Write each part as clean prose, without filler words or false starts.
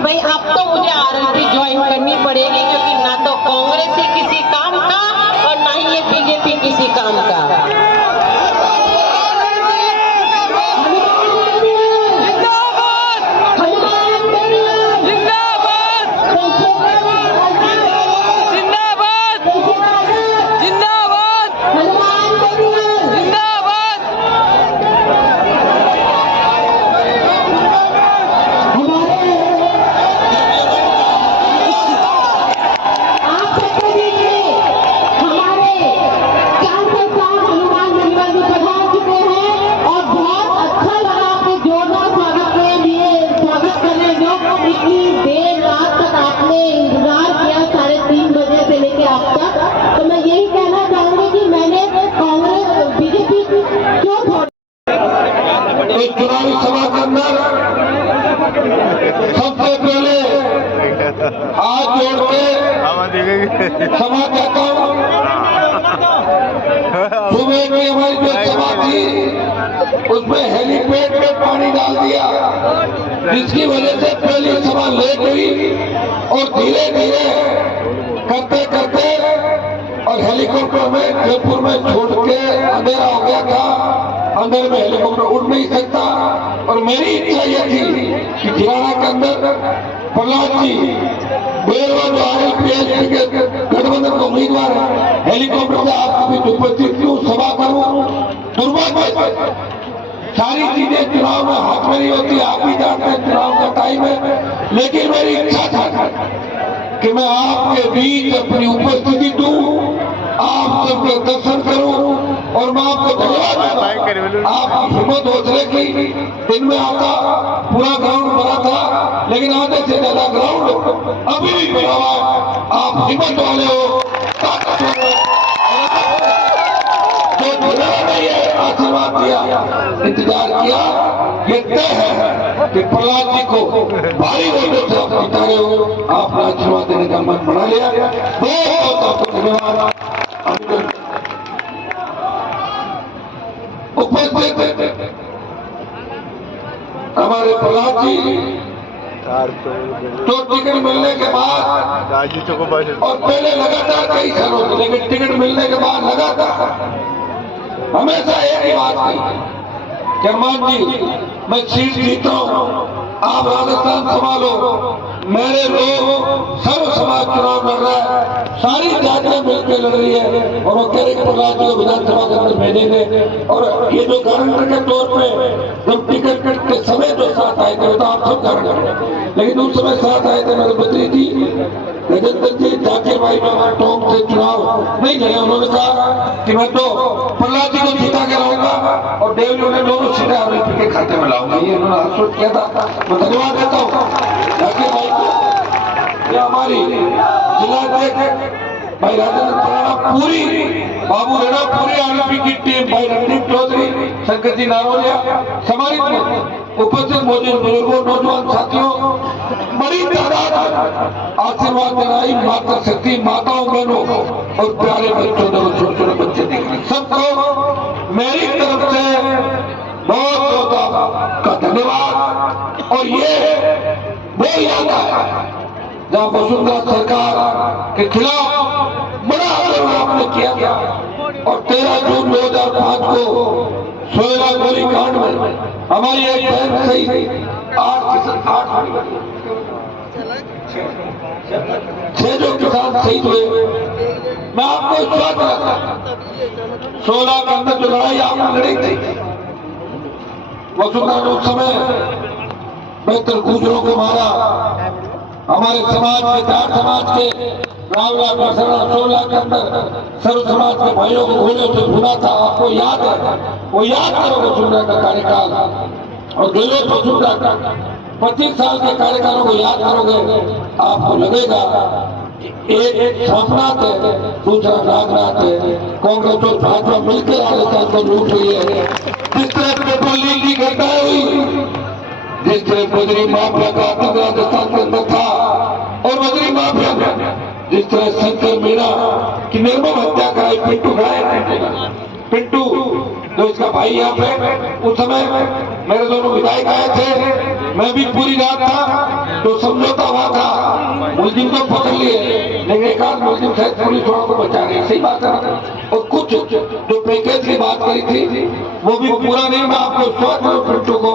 कि भाई अब तो मुझे आरएलपी ज्वाइन करनी पड़ेगी, क्योंकि ना तो कांग्रेस ही किसी काम का और ना ही ये बीजेपी किसी काम का। चुनावी सभा के अंदर सबसे पहले हाथ जोड़ के सभा करता हूँ। सुबह की हमारी जो सभा थी उसमें हेलीपैड पे पानी डाल दिया, जिसकी वजह से पहली सभा लेट हुई और धीरे धीरे करते करते और हेलीकॉप्टर में जयपुर में छोड़ के अंधेरा हो गया था। अंदर में हेलीकॉप्टर उड़ नहीं सकता और मेरी इच्छा यह थी कि खिराना के अंदर प्रहलाद जी बेरवा जो आरएलपी के गठबंधन का उम्मीदवार है, हेलीकॉप्टर से आपकी बीच उपस्थित क्यों सभा करूं। दुर्भाग्य सारी चीजें चुनाव में हाथ में नहीं होती, आप ही जानते हैं चुनाव का टाइम है, लेकिन मेरी इच्छा था कि मैं आपके बीच अपनी उपस्थिति दूं, आप सबके दर्शन करूं और मैं आपको धन्यवाद दूं। आपकी हिम्मत हौसले की, दिन में आता पूरा ग्राउंड भरा था, लेकिन आधे से ज्यादा ग्राउंड अभी भी भरा हुआ है। आप हिम्मत वाले हो, ताकतवर हो, जो धन्यवाद नहीं है आशीर्वाद दिया, इंतजार किया, ये तय है कि प्रहलाद जी को भारी वोटों से आप जिताए हो। आपने आशीर्वाद देने का मन बना लिया, बहुत आपको धन्यवाद। उपस्थित हमारे प्रहलाद जी तो टिकट मिलने के बाद और पहले लगातार कई सालों से, लेकिन टिकट मिलने के बाद लगातार हमेशा एक ही बात थी, हनुमान जी मैं सीट जीता हूँ, आप राजस्थान संभालो, मेरे लोग सर्व समाज चुनाव लड़ रहा है, सारी जातियां मिलकर लड़ रही है और वो कह रहे प्रहलाद जी को विधानसभा के अंदर भेजेंगे। और ये जो गारंटर के तौर पे जब टिकट के समय जो साथ आए थे तो आप सब गारंटर, लेकिन उस समय साथ आए थे मेरे बद्री जी, गजेंद्र जी, जाकिर भाई में टोंक से चुनाव नहीं लड़े। उन्होंने कहा कि मैं तो प्रहलाद जी को जिता के रहूंगा और देवली ने दोनों सीटें आरएलपी के खाते में लाऊंगा, ये उन्होंने आश्वस्त किया था। मैं धन्यवाद देता हूँ जाकिर भाई को। ये हमारी जिला अध्यक्ष भाई राजेंद्र राणा पूरी, बाबू रेणा पूरी आरएलपी की टीम, भाई रणदीप चौधरी, शंकर जी नारोलिया, समारित में उपस्थित मौजूद बुजुर्गों, नौजवान साथियों, बड़ी तादाद आशीर्वाद बनाई माता शक्ति, माताओं, बहनों और प्यारे बच्चों, छोटे छोटे बच्चे दिख रहे, सबको मेरी तरफ से बहुत बहुत का धन्यवाद। और ये वो याद है जहाँ वसुंधरा सरकार के खिलाफ बड़ा आंदोलन आपने किया था और 13 जून 2005 को सोयला गोली कांड में हमारी एक बहन सही 6 जो किसान शहीद हुए। मैं आपको विश्वास दिलाता, 16 के अंदर जो लड़ाई आपने लड़ी थी, वसुंधरा ने उस समय बेहतर गुजरों को मारा, हमारे समाज के, जाट समाज के रावला बसरा 16 के अंदर सर्व समाज के भाइयों को गोलियों से भुना था। आपको याद है, वो याद करो वसुंधरा का कार्यकाल और गहलोत वसुंधरा का 25 साल के कार्यकालों को याद करोगे, आपको लगेगा एक सपना थे, दूसरा नागनाथ है। कांग्रेस और भाजपा मिलकर राजस्थान को लूट रही है। जिस तरह पेट्रोल लीक की घटनाएं हुई, जिस तरह बजरी माफिया का आतंक राजस्थान के अंदर था और बजरी माफिया जिस तरह शंकर मीणा की निर्मम हत्या कराई, पिंटू खड़ा, पिंटू जो इसका भाई यहाँ पे, उस समय मेरे दोनों विधायक आए थे, मैं भी पूरी रात था, तो समझौता हुआ था, मुलजिम तो पकड़ लिए, लेकिन एक आध मुलजिम शायद पुलिस वालों को बचा रही, सही बात है ना। और कुछ जो पैकेज की बात करी थी वो भी पूरा नहीं, मैं आपको स्वागत करूं पिंटू को,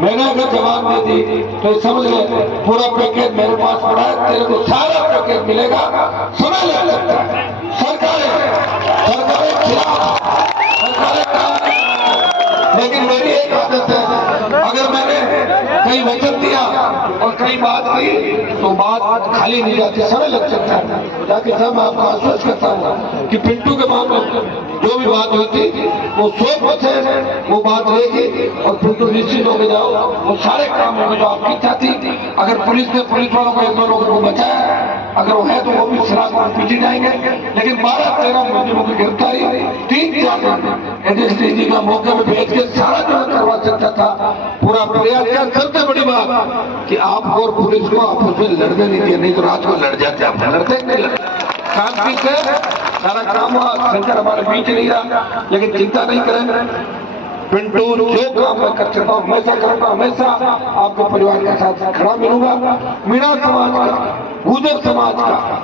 मैंने अगर जवाब दे दी तो समझ ले पूरा पैकेज मेरे पास पड़ा है, तेरे को सारा पैकेज मिलेगा, समय लग सकता है। सरकारें खिलाफ, लेकिन मेरी एक आदत है, अगर मैंने कहीं वचन दिया और कहीं बात की तो बात खाली नहीं जाती, समय लग सकता है। जाके साहब मैं आपको आश्वस्त करता हूँ कि पिंटू के मामले में जो भी बात हुई थी वो 100% वो बात रहेगी और पिंटू निश्चित होकर जाओ, वो सारे काम होंगे जो आपकी इच्छा थी। अगर पुलिस ने पुलिस वालों को 1-2 लोगों को बचाया, अगर वो है तो वो भी शराब में पीछे जाएंगे, लेकिन 12-13 मुलजिमों की गिरफ्तारी 3-4 दिन एसएसटी का मौके में भेज के सारा जो करवा सकता था, पूरा प्रयास किया। सबसे बड़ी बात कि आपको और पुलिस को आपस में लड़ने नहीं दिया, नहीं तो रात को लड़ जाते, आप लड़ते नहीं लड़ते, शांति से सारा काम हुआ। शंकर हमारे बीच नहीं रहा, लेकिन चिंता नहीं करें, पिंटू जो काम मैं कर सकता हूँ हमेशा करूंगा, हमेशा आपके परिवार के साथ खड़ा मिलूंगा। मीणा समाज का, गुजर समाज का,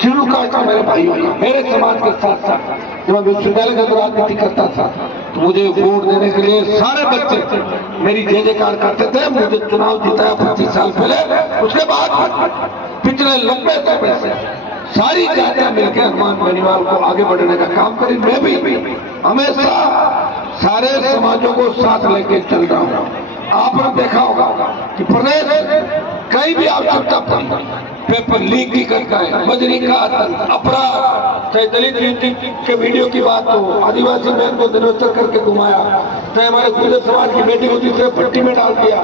शिरू का मेरे भाइयों का, मेरे समाज के साथ साथ जब मैं विश्वविद्यालय का राजनीति करता था तो मुझे वोट देने के लिए सारे बच्चे मेरी जय जयकार करते थे। मुझे चुनाव जिताया 25 साल पहले, उसके बाद पिछले लंबे समय से सारी जातियां मिलकर हनुमान बेनीवाल को आगे बढ़ने का काम करी। मैं भी हमेशा सारे समाजों को साथ लेके चल रहा हूँ। आपने देखा होगा कि प्रदेश कहीं भी आवश्यकता पड़ी, पेपर लीक की घटनाएं, बजरी का अपराध, चाहे दलित के वीडियो की बात हो, आदिवासी बहन को दिनोत्तर करके घुमाया, चाहे हमारे गुजर समाज की बेटी को दूसरे पट्टी में डाल दिया,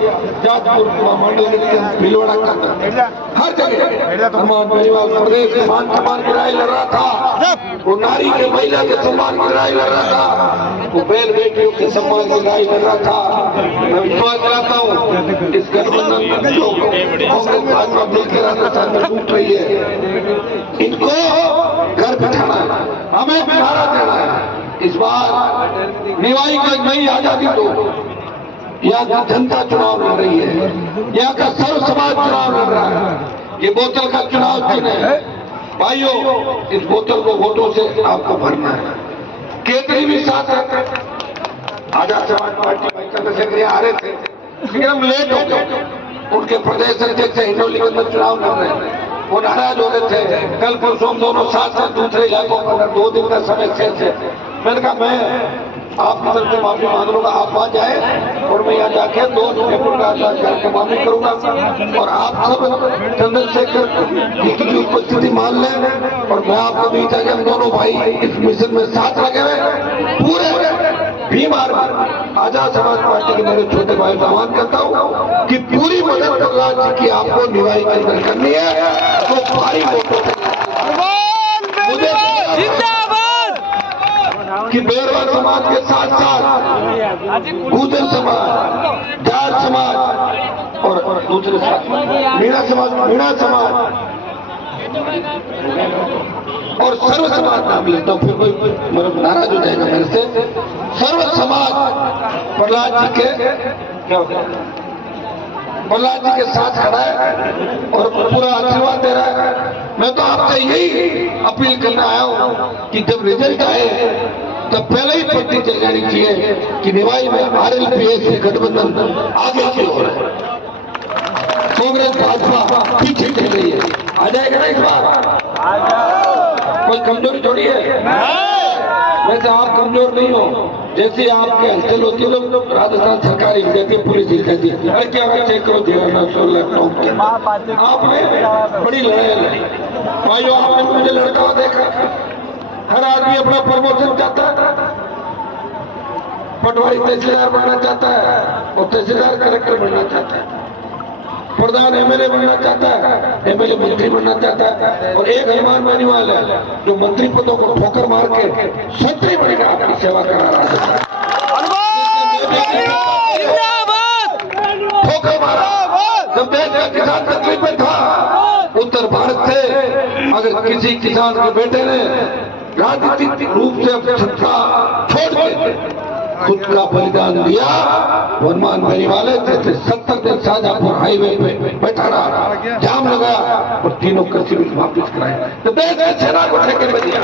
जाजपुर मंडल भीलवाड़ा का, हर जगह हनुमान बेनीवाल प्रदेश के मान सम्मान की लड़ाई लड़ रहा था, वो नारी के महिला के सम्मान की लड़ाई लड़ रहा था, वो बहन बेटियों के सम्मान की लड़ाई लड़ रहा था। मैं विश्वास दिलाता हूँ इस गठबंधन जो कांग्रेस भाजपा मिलकर राजस्थान में टूट रही है, इनको घर बिठाना है, हमें बिठाना देना है। इस बार निवाई को नई आजादी दो, यहाँ का जनता चुनाव लड़ रही है, यहाँ का सर्व समाज चुनाव लड़ रहा है, ये बोतल का चुनाव चुने भाइयों, इस बोतल को वोटों से आपको भरना है। केतरी भी साथ रहते, आजाद समाज पार्टी भाई चंद्रशेखर आ रहे थे, लेकिन हम लेट हो गए। उनके प्रदेश अध्यक्ष हिंडोली में चुनाव लड़ रहे थे, वो नाराज हो रहे थे। कल परसों दोनों साथ साथ दूसरे इलाकों पर 2 दिन का समय शेष है। मैंने कहा मैं आपकी तरफ से माफी मांग लूंगा, आप वहां जाए और मैं यहाँ जाके 2 नवंबर का माफी करूंगा और आप सब चंद्रशेखर की उपस्थिति मान लें और मैं आपको भी चाहिए हम दोनों भाई इस मिशन में साथ लगे हुए पूरे बीमार आजाद समाज पार्टी के मेरे छोटे भाई का आह्वान करता हूँ कि पूरी मदद राज्य की आपको निवाई के अंदर करनी है, तो भारी वोटों मुझे कि बेरवा समाज के साथ साथ गुजर समाज, जाट समाज और दूसरे मीणा समाज और सर्व समाज नाम लेता हूँ, फिर कोई मतलब नाराज हो जाएगा मेरे से। सर्व समाज प्रहलाद जी के साथ खड़ा है और पूरा आशीर्वाद दे रहा है। मैं तो आपसे यही अपील करना आया हूँ कि जब रिजल्ट आए तब पहले ही पट्टी चल जानी चाहिए कि निवाई में RLPS गठबंधन आगे की ओर है, कांग्रेस भाजपा पीछे चल रही है। आ जाएगा ना इस बार? कोई कमजोरी थोड़ी है, वैसे आप कमजोर नहीं हो। जैसे आपके हलचल होती है तो राजस्थान सरकार हिल जाती है, पुलिस हिल जाती है, अरे क्या चेक करो आपने बड़ी लड़ाई लड़ी भाइयों। आपने मुझे लड़का हुआ देखा, हर आदमी अपना प्रमोशन चाहता है, पटवारी तहसीलदार बनना चाहता है और तहसीलदार कलेक्टर बनना चाहता है, प्रधान MLA बनना चाहता है, MLA मंत्री बनना चाहता है, और एक हनुमान बेनीवाल है जो मंत्री पदों को ठोकर मार के छत्री बनकर आपकी सेवा करा रहा है। ठोकर मारा जब देश का किसान तकलीफ में था, उत्तर भारत से अगर किसी किसान के बेटे ने राजनीतिक रूप से सत्ता छोड़ के खुद का बलिदान दिया। हनुमान बेनीवाले जैसे 70 दिन शाहजहांपुर हाईवे पे बैठा रहा, जाम लगाया और तीनों कृषि बिल वापिस कराए। तो देश की सेना को ठेके में दिया।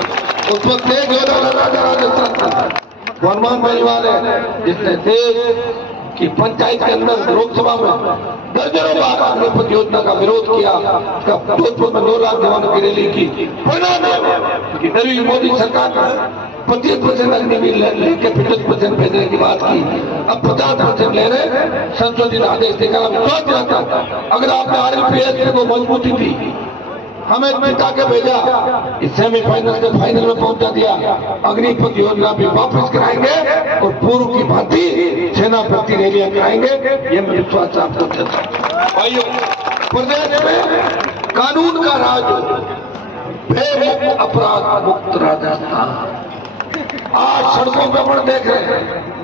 उस वक्त एक योद्धा राजा राजस्थान था हनुमान बेनीवाले, जिसने देश की पंचायत के अंदर लोकसभा में दर्जनों बार अग्निपथ योजना का विरोध किया। जोधपुर में 2 लाख जवानों की रैली की। परिणाम कि नरेंद्र मोदी सरकार का 25% अग्निवीर लेके 50% भेजने की बात की, अब 50% ले रहे। संशोधित आदेश निकाला। विश्वास दिलाता अगर आपने RLPS को मजबूती दी, हमें जिता के भेजा, इस सेमीफाइनल से फाइनल में पहुंचा दिया, अग्निपथ योजना भी वापस कराएंगे और पूर्व की भांति सेना भर्ती रैलियां कराएंगे। ये मैं विश्वास आपको देता हूं। भाइयों, प्रदेश में कानून का राज हो, बेमुक्त अपराध मुक्त राजस्थान। आज सड़कों पर अपन देख रहे हैं